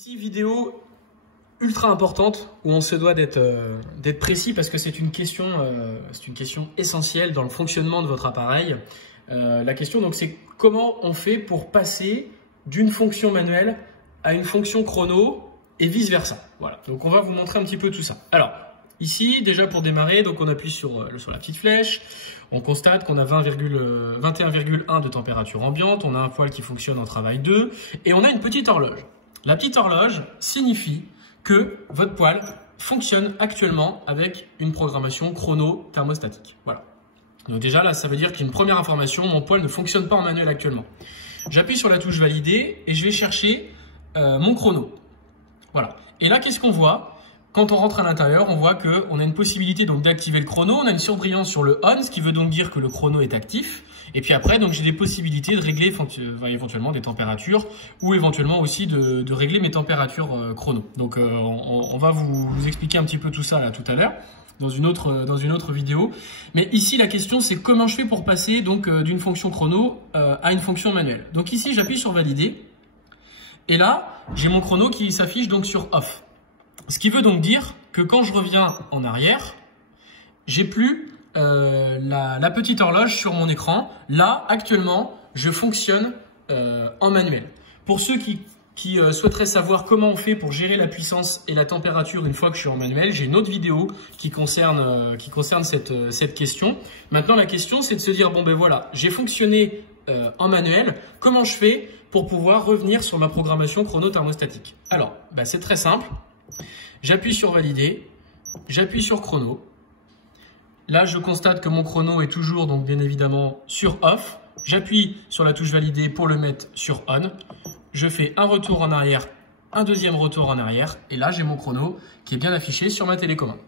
Ici, vidéo ultra importante où on se doit d'être précis parce que c'est une question essentielle dans le fonctionnement de votre appareil. La question donc c'est comment on fait pour passer d'une fonction manuelle à une fonction chrono et vice versa. Voilà, donc on va vous montrer un petit peu tout ça. Alors ici déjà pour démarrer, donc on appuie sur la petite flèche, on constate qu'on a 21,1 de température ambiante, on a un poêle qui fonctionne en travail 2 et on a une petite horloge. La petite horloge signifie que votre poêle fonctionne actuellement avec une programmation chrono thermostatique. Voilà. Donc déjà là, ça veut dire qu'une première information, mon poêle ne fonctionne pas en manuel actuellement. J'appuie sur la touche valider et je vais chercher mon chrono. Voilà. Et là, qu'est-ce qu'on voit? Quand on rentre à l'intérieur, on voit qu'on a une possibilité donc d'activer le chrono. On a une surbrillance sur le on, ce qui veut donc dire que le chrono est actif. Et puis après, donc j'ai des possibilités de régler éventuellement des températures ou éventuellement aussi de régler mes températures chrono. Donc on va vous expliquer un petit peu tout ça là tout à l'heure dans une autre vidéo. Mais ici, la question c'est comment je fais pour passer donc d'une fonction chrono à une fonction manuelle. Donc ici, j'appuie sur valider et là, j'ai mon chrono qui s'affiche donc sur off. Ce qui veut donc dire que quand je reviens en arrière, j'ai plus la petite horloge sur mon écran. Là, actuellement, je fonctionne en manuel. Pour ceux qui souhaiteraient savoir comment on fait pour gérer la puissance et la température une fois que je suis en manuel, j'ai une autre vidéo qui concerne cette question. Maintenant, la question, c'est de se dire, bon ben voilà, j'ai fonctionné en manuel, comment je fais pour pouvoir revenir sur ma programmation chrono thermostatique? Alors, ben, c'est très simple. J'appuie sur valider, j'appuie sur chrono. Là, je constate que mon chrono est toujours, donc bien évidemment, sur off. J'appuie sur la touche valider pour le mettre sur on. Je fais un retour en arrière, un deuxième retour en arrière. Et là, j'ai mon chrono qui est bien affiché sur ma télécommande.